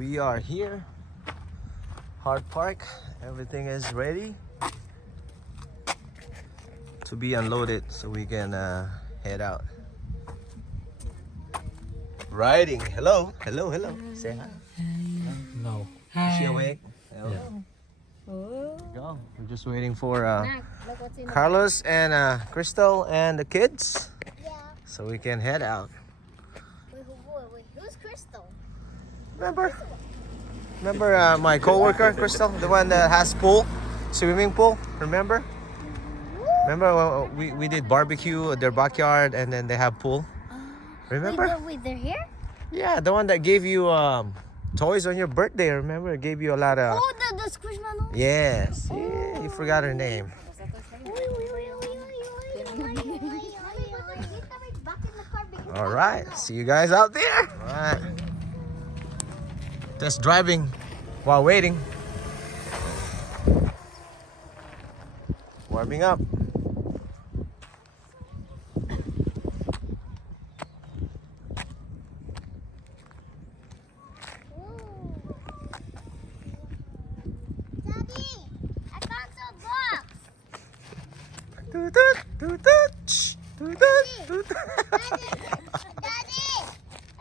We are here, Hart Park. Everything is ready to be unloaded so we can head out. Riding. Hello. Say hi. No. Is she awake? Hello. Go. We're just waiting for Carlos and Crystal and the kids. Yeah. So we can head out. Wait, who's Crystal? Remember my co-worker Crystal, the one that has pool, swimming pool. Remember when we did barbecue at their backyard and then they have pool. Remember? Wait, they're here? Yeah, the one that gave you toys on your birthday. Remember, it gave you a lot of. Oh, the Squishmallow? Yes. Yeah, you forgot her name. All right. See you guys out there. All right. Just driving while waiting. Warming up. Daddy, I found some blocks. Daddy,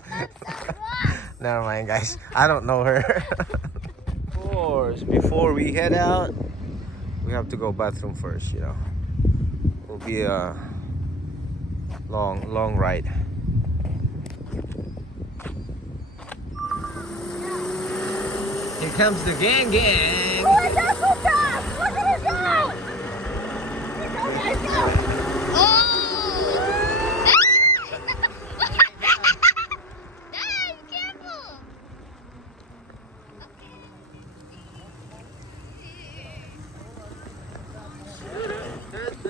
I found some blocks. Never mind, guys. I don't know her. Of course, before we head out, we have to go bathroom first, you know. It'll be a long ride. Here comes the gang. Oh, that's so tough. Look at it go.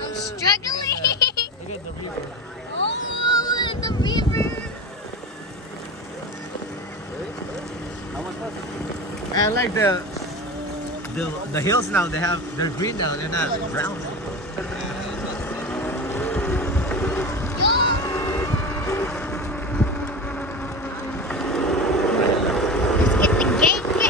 I'm struggling. Look at the river. Oh, the river. I like the hills now. They're green now. They're not brown. Let's get the game.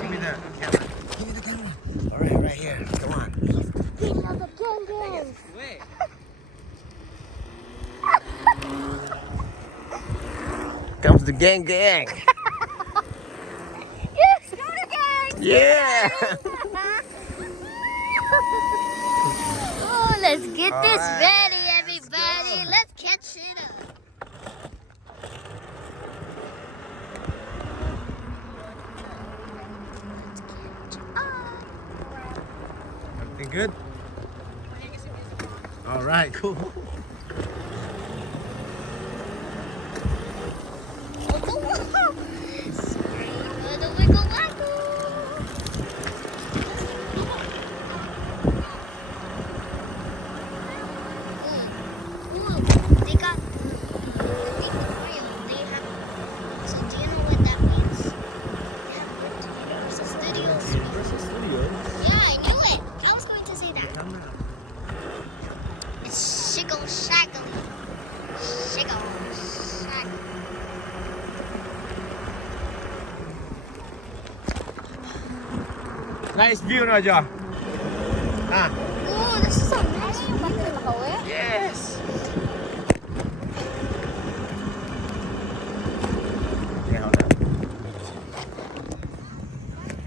Give me the camera. Give me the camera. All right here. Come on. Comes the gang. Yes, go to gang. Yeah. Oh, let's get All this right, ready, everybody. Let's catch it up. Everything good? All right, cool. They got so do you know what that means? Universal Studios. Yeah, I knew it. I was going to say that. It's Shiggle Shaggly. Shiggle Shaggly. Nice view, Raja. Ah, Oh, this is so nice. yes. Yeah, hold on.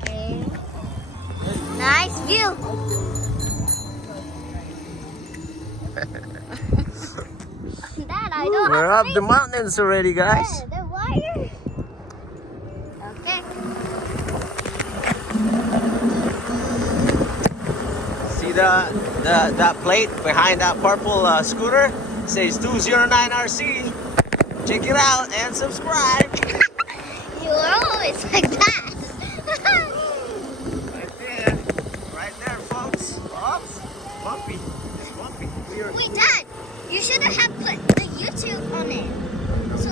Okay. Nice view. Dad, I don't We're have up the mountains already, guys. Yeah, the wire. Okay. See that plate behind that purple scooter? It says 209 RC. Check it out and subscribe. You're always like that. Right there, folks. Oops. Bumpy. It's bumpy. Wait, Dad, you should have put the YouTube on it,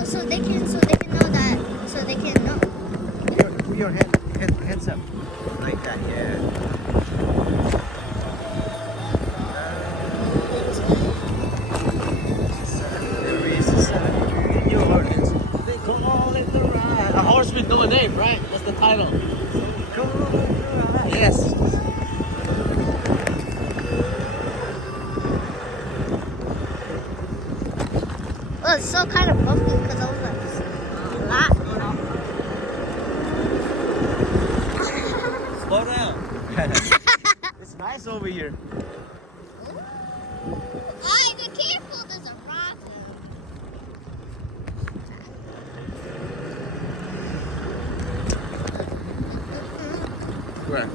so they can know that, so they can know. Put your hands up. Like that, yeah. Yes. Well, it's so kind of bumpy because I was like flat. Slow down. It's nice over here. Ay, be careful, there's a rock. Where?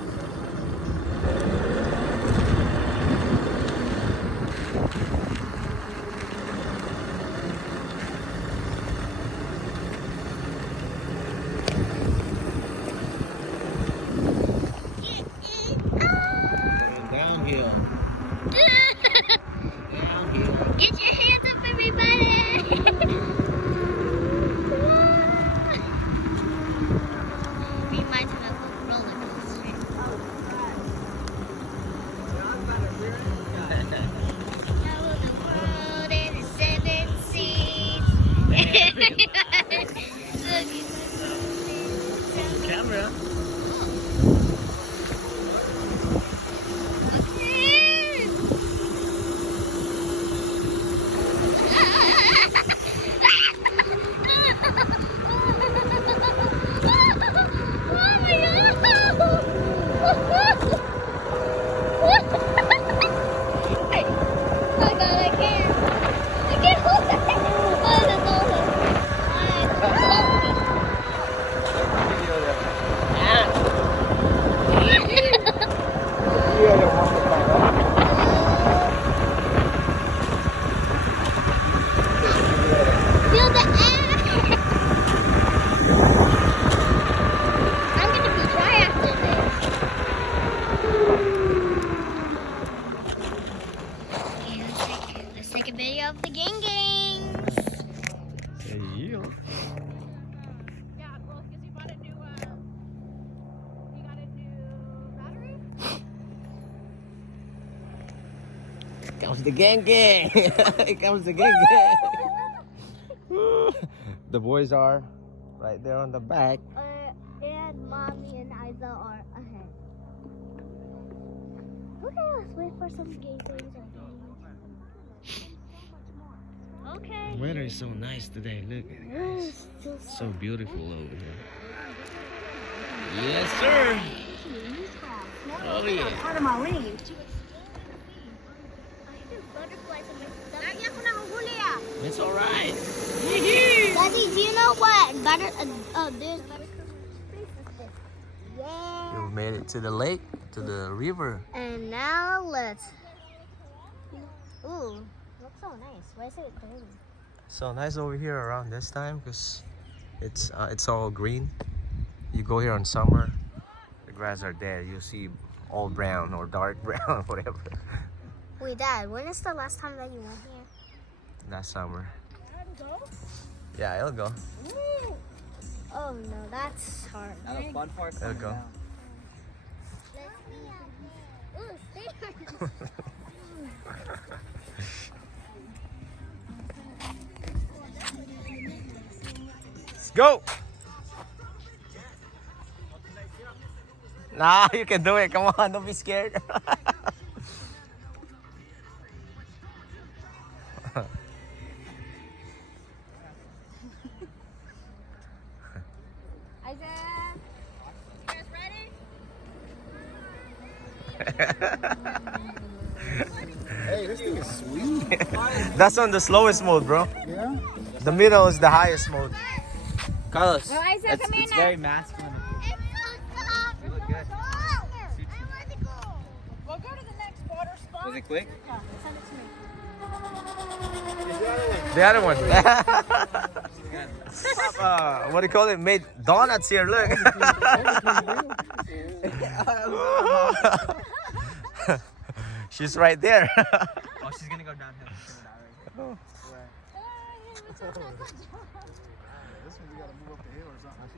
Downhill. Downhill. Get your hands up, everybody! Reminds me of a roller coaster. Now the world in its 7 seas. Camera. Feel the air. I'm gonna be dry after this. Okay, let's take a video of the gangs. Yeah. Yeah, well, because you bought a new, you got a new battery? Comes the gang gang. Here comes the gang gang. The boys are right there on the back. And Mommy and Isa are ahead. Okay, let's wait for some gay things. Okay. The weather is so nice today. Look at it, guys. So beautiful over here. Yes, sir. Oh yeah. Part of my range. It's all right. Daddy, do you know what there's Yeah. You made it to the lake, to the river. And now let's. Ooh, looks so nice. Why is it green? So nice over here around this time because it's all green. You go here in summer, the grass are dead. You see all brown or dark brown, whatever. Wait, Dad, when is the last time that you went here? Last summer. Yeah, it'll go. Oh no, that's hard. It'll go. Ooh, stay Let's go. Nah, you can do it. Come on, don't be scared. Hey, this thing is sweet. That's on the slowest mode, bro. Yeah? The middle is the highest mode. Carlos, Oh, Isaac, come here now. very masculine. You look good. We'll go to the next water spot. Was it quick? Yeah, send it to me. the other one. What do you call it? Made donuts here, look. She's right there. Oh, she's gonna go downhill. Oh. This one you gotta move up the hill or something.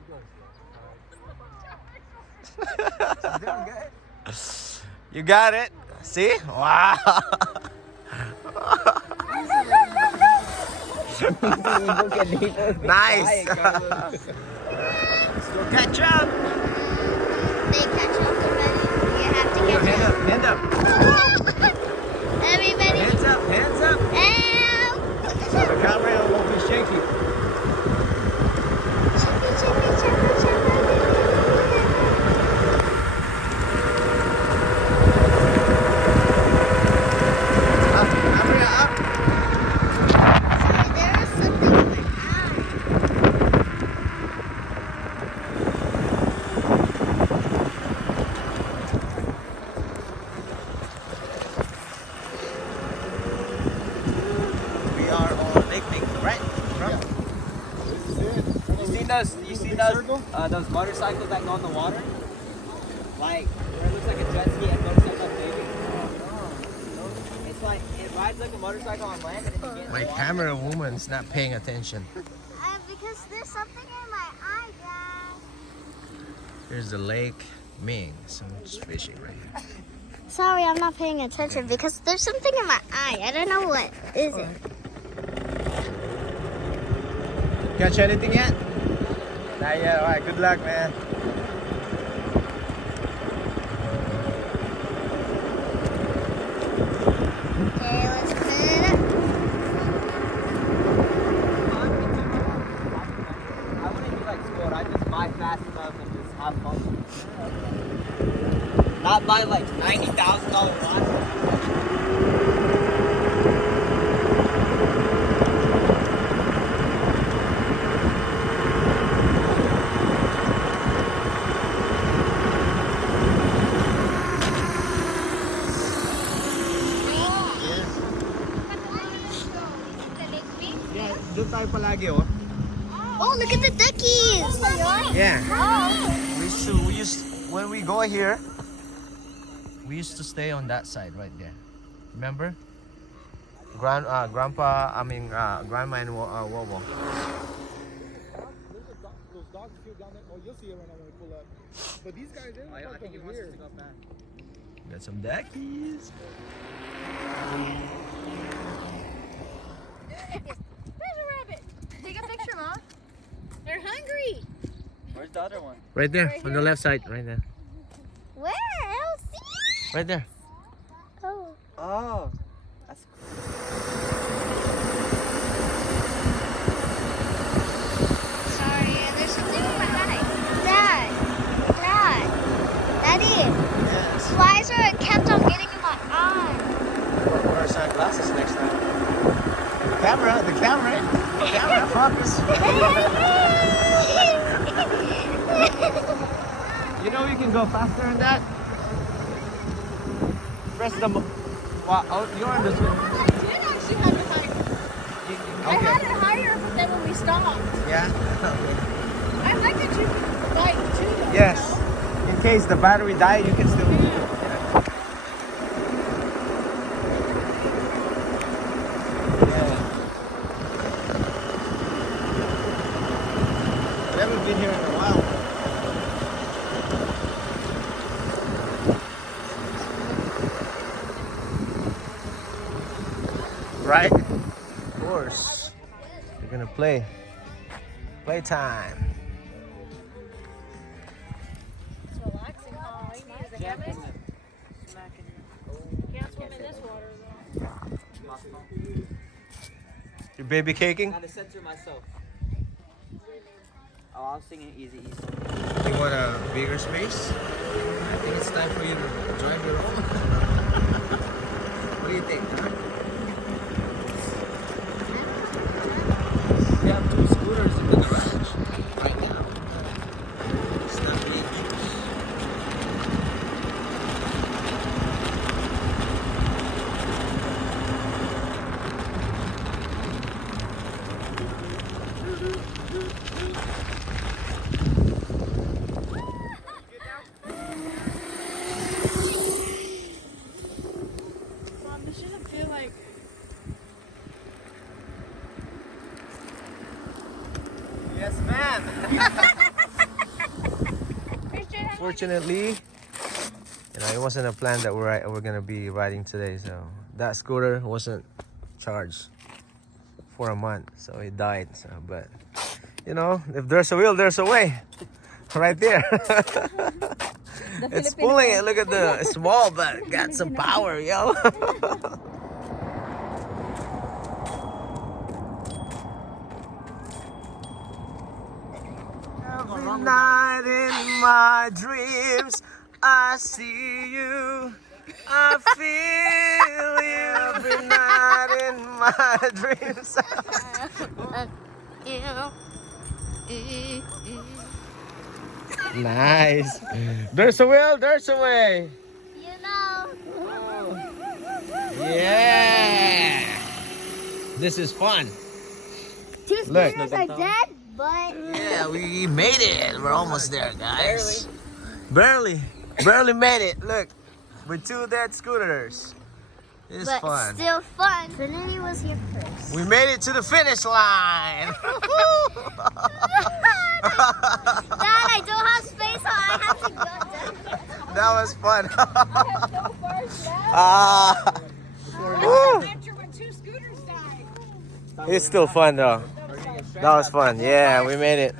She's doing good. You got it. See? Wow. Nice. Let's go catch up. They catch up already. those motorcycles that go in the water? Like, where it looks like a jet ski and motorcycle baby? It's like, it rides like a motorcycle on land and then you get in My the water. camera woman's not paying attention. Because there's something in my eye, Dad. Here's the lake Ming. Someone's fishing right here. Sorry, I'm not paying attention because there's something in my eye. I don't know what is it. Catch anything yet? Not yet. Alright, good luck, man. Okay, let's put it up. I wouldn't do like sport. I'd just buy fast enough and just have fun. Not buy like $90,000 watch. Yeah, doon tayo palagi, oh. Oh, look at the duckies. Yeah. When we go here, we used to stay on that side right there. Remember? Grandma and Wobo. Those dogs feel down there. Oh, you'll see it right now when we pull up. But these guys, they I think it wants us to go back. Got some duckies. There's a rabbit. Take a picture, Mom. They're hungry. Where's the other one? Right there, on the left side, right there. Where? I don't see it. Right there. Oh. Oh, that's cool. Sorry, there's something in my eye. Daddy, Yes. flies are kept on getting in my eye. Wear our sunglasses next time. The camera, focus. You know you can go faster than that. Press the. Wow, oh, you're on this one. I did actually have it higher. I had it higher, but then when we stopped, Yeah. I like that you can bike too, though. Yes. You know? In case the battery dies, you can still. Yeah. We haven't been here in a while. Right? Of course. We're gonna play. Playtime. It's relaxing, huh? All you need is a hammock. Can't swim in this water, though. Your baby caking? I had to censor myself. Oh, I was singing easy, easy. You want a bigger space? I think it's time for you to drive your own. What do you think, huh? We have 2 scooters in the garage right now. It's not being used. Mom, this shouldn't feel like. Yes, ma'am. Fortunately, it wasn't a plan that we're gonna be riding today. So that scooter wasn't charged for a month, so it died. So, but if there's a will, there's a way. Right there. It's pulling it. Look at it's small, but got some power, yo. Every night in my dreams, I see you. I feel you every night in my dreams. Nice. There's a will, there's a way. Yeah. This is fun. Two Look. scooters are dead. But Yeah, we made it. We're almost there, guys. Barely made it. Look, with 2 dead scooters. It's but fun. still fun. Trinity was here first. We made it to the finish line. Dad, I don't have space, so I have to go down. That was fun. I have no bars left. Ah, woo. Adventure when 2 scooters died. It's still fun though. That was fun. Yeah, we made it.